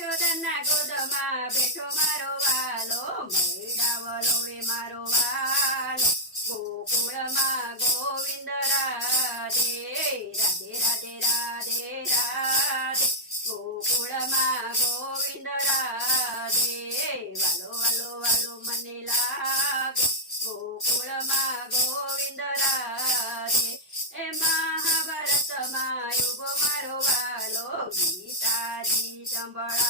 યશોદના મારો વાલો, મેળાવલો વે મારો વાલો. ગોકુળમાં ગોવિંદ રાધે રાધે રાધે રાધે રાધે. ગોકુળમાં ગોવિંદ રાધે. વાલો વાલો વાલો મને લાગે. ગોકુળમાં ગોવિંદ રાધે. એ મહાભારતમાં યુગો મારો વાલો, ગીતાજી સંભળા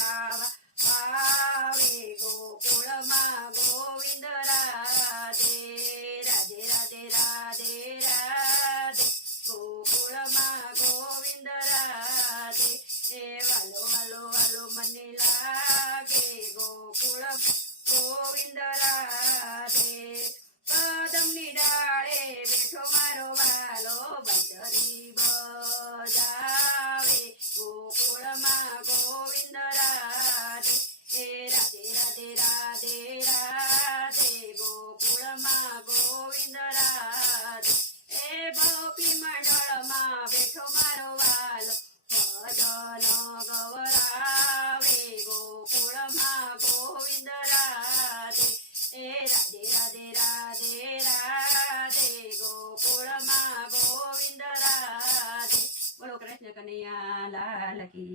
రాధే రాధే రాధే రాధే గోకుళమా గోవింద రాధే బోలో కృష్ణ కనయ్యా లాలకి